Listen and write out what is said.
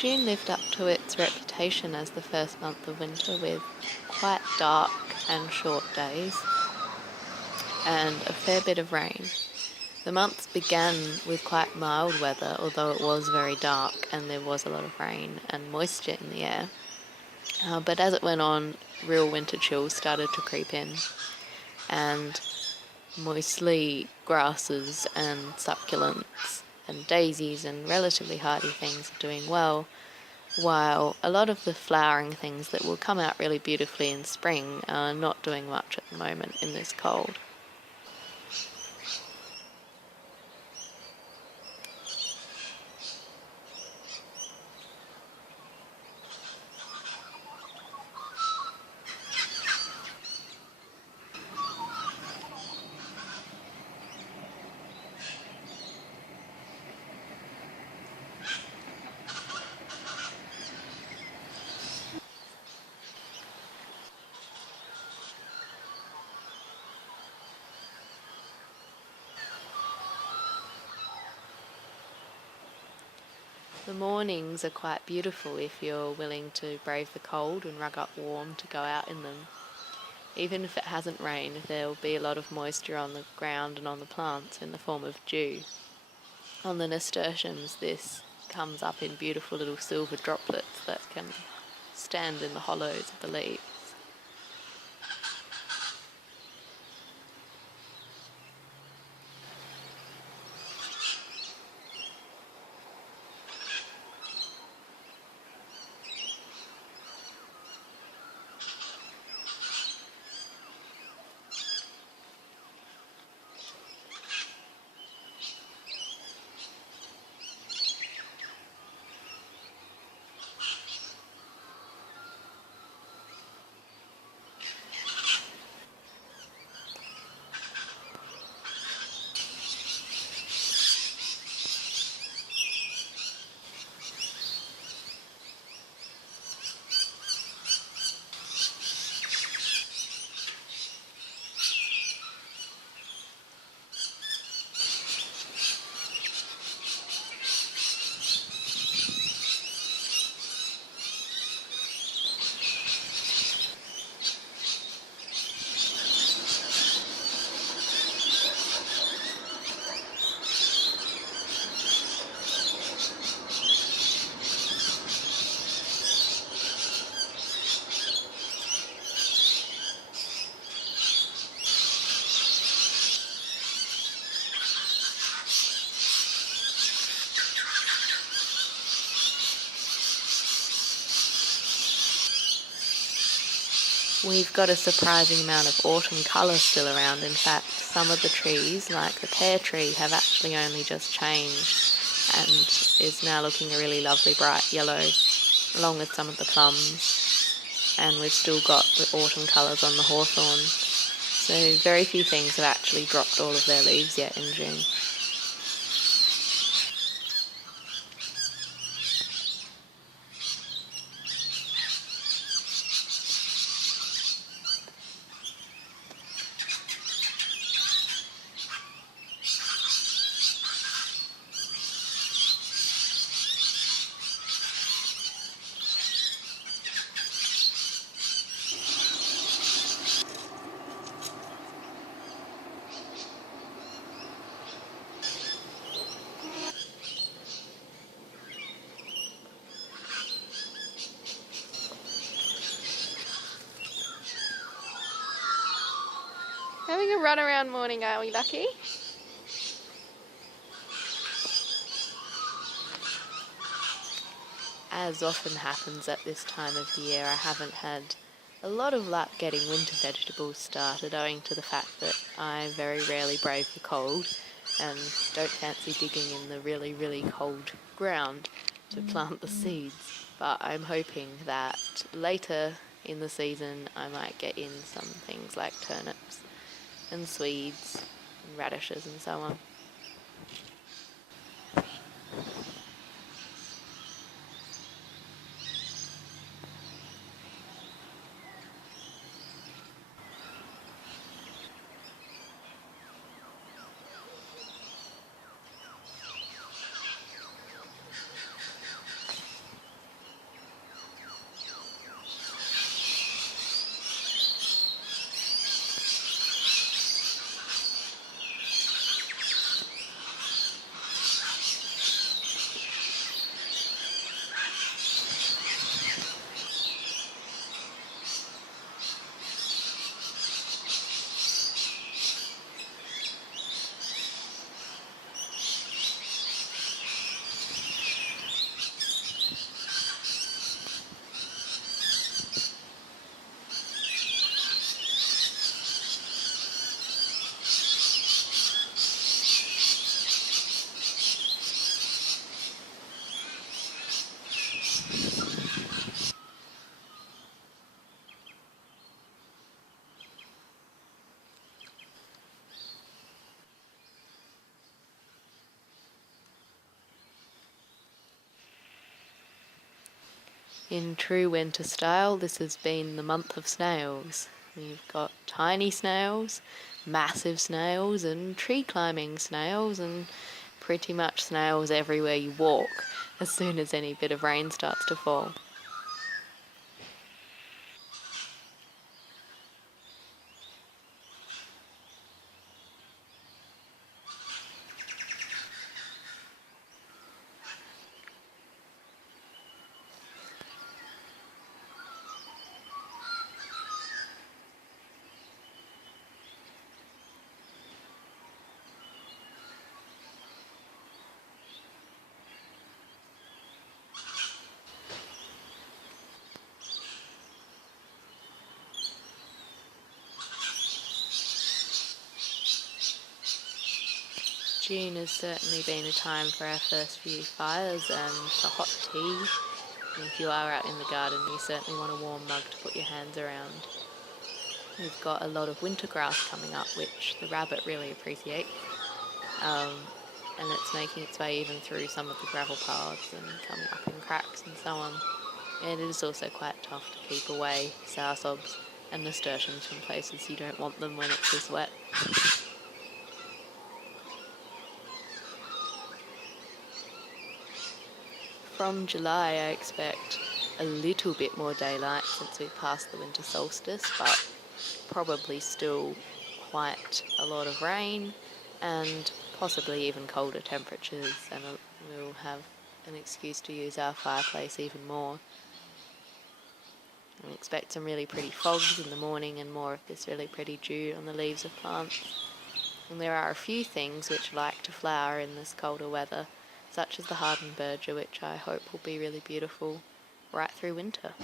June lived up to its reputation as the first month of winter with quite dark and short days and a fair bit of rain. The months began with quite mild weather, although it was very dark and there was a lot of rain and moisture in the air. But as it went on, real winter chills started to creep in, and mostly grasses and succulents and daisies and relatively hardy things are doing well, while a lot of the flowering things that will come out really beautifully in spring are not doing much at the moment in this cold. The mornings are quite beautiful if you're willing to brave the cold and rug up warm to go out in them. Even if it hasn't rained, there'll be a lot of moisture on the ground and on the plants in the form of dew. On the nasturtiums, this comes up in beautiful little silver droplets that can stand in the hollows of the leaves. We've got a surprising amount of autumn colour still around. In fact, some of the trees, like the pear tree, have actually only just changed and is now looking a really lovely bright yellow, along with some of the plums. And we've still got the autumn colours on the hawthorn. So very few things have actually dropped all of their leaves yet in June. Having a run around morning, are we, Lucky? As often happens at this time of year, I haven't had a lot of luck getting winter vegetables started, owing to the fact that I very rarely brave the cold and don't fancy digging in the really, really cold ground to plant the seeds. But I'm hoping that later in the season I might get in some things like turnips and Swedes and radishes and so on. In true winter style, this has been the month of snails. We've got tiny snails, massive snails, and tree climbing snails, and pretty much snails everywhere you walk as soon as any bit of rain starts to fall. June has certainly been a time for our first few fires and for hot tea. And if you are out in the garden, you certainly want a warm mug to put your hands around. We've got a lot of winter grass coming up, which the rabbit really appreciates. And it's making its way even through some of the gravel paths and coming up in cracks and so on. And it is also quite tough to keep away soursobs and nasturtiums from places you don't want them when it's this wet. From July I expect a little bit more daylight since we've passed the winter solstice, but probably still quite a lot of rain and possibly even colder temperatures, and we'll have an excuse to use our fireplace even more. I expect some really pretty fogs in the morning and more of this really pretty dew on the leaves of plants. And there are a few things which like to flower in this colder weather, such as the hardenbergia, which I hope will be really beautiful right through winter.